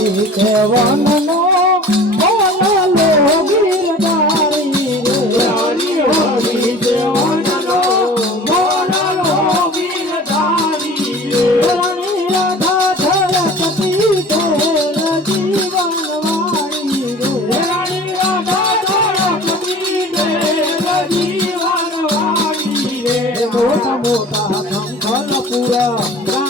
રે. મોટા મોટા શંખલ પુરા.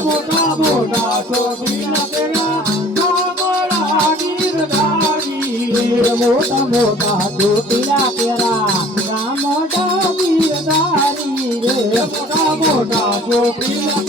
મોટા મોટા ચોટીલા પેલા ગામડા ગીરધારી રે એ મોટા મોટા મોટા ચોટીલા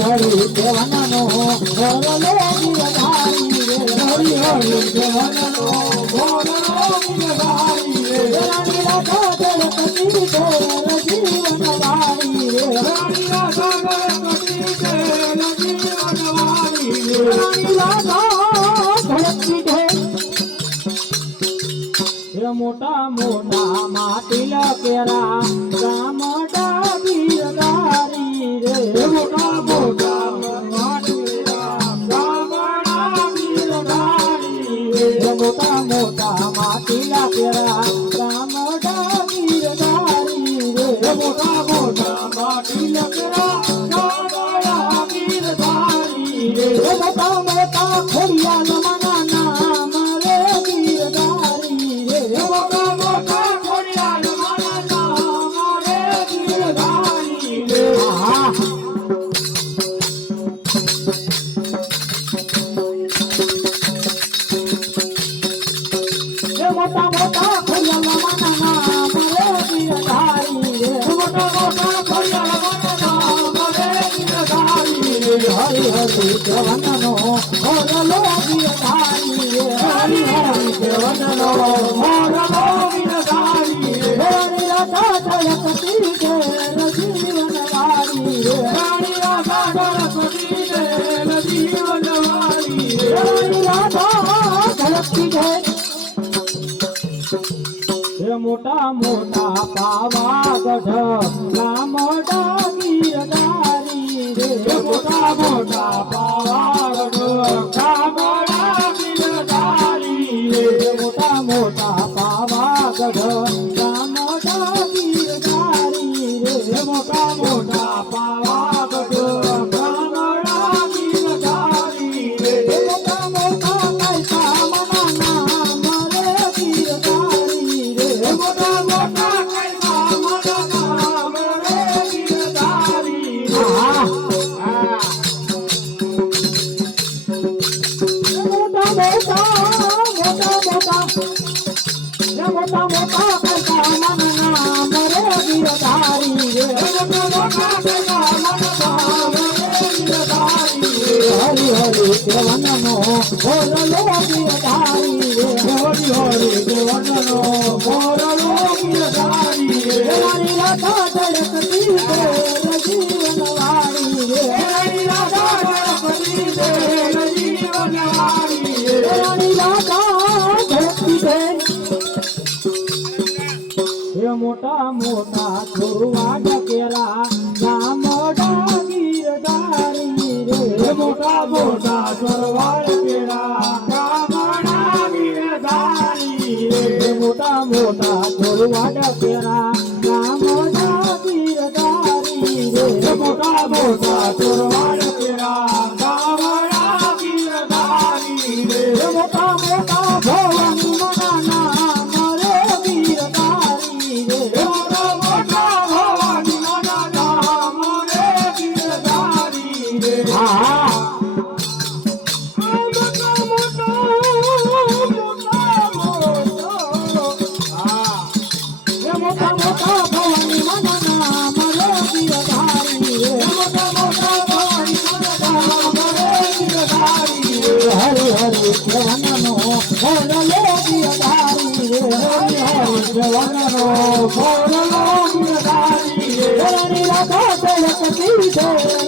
હરી દેવાનો બોલો બોલલો ગીરધારી રે હરી હરી દેવનનો બોલનો વીરધારી રે રાણી રાધા જયપતિ તેર જીવન વાળી રે રાણી રાધા ગણપતિ દેવ જીવન વાળી રે રાણી રાધા ઢે મોટા મોટા કેરા ગામડા માટીલા કેરા ગામડા ગીરધારી રે. મોટા મોટા માટી હરી હરી દેવનનો મોરલો વીરધારી રે રાણી રાધા જયપતિ તેર જીવન વાળી રે રાધા ગણપતિ દેવ જીવન વાળી રે રાધા ધરતી છે મોટા મોટા પાવાગઢ ગામડા હરી હરી દેવનનો મોરલો ગીરધારી રે હરી રાધા ગણપતિ દેવ જીવનવાળી રે રાણી રાધા ધડકતી બેન હે મોટા મોટા છોરવા મોટા મોટા છોરવાડ પેરા કામણા ગીરધારી હે રે. મોટા મોટા છોરવાડ પેરા મોટા મોટા છોરવાડ જવાનો ભોરલો દિયદારી હરિ હરિ જવાનો ભોરલો દિયદારી હરિ રાધા તલક દીધે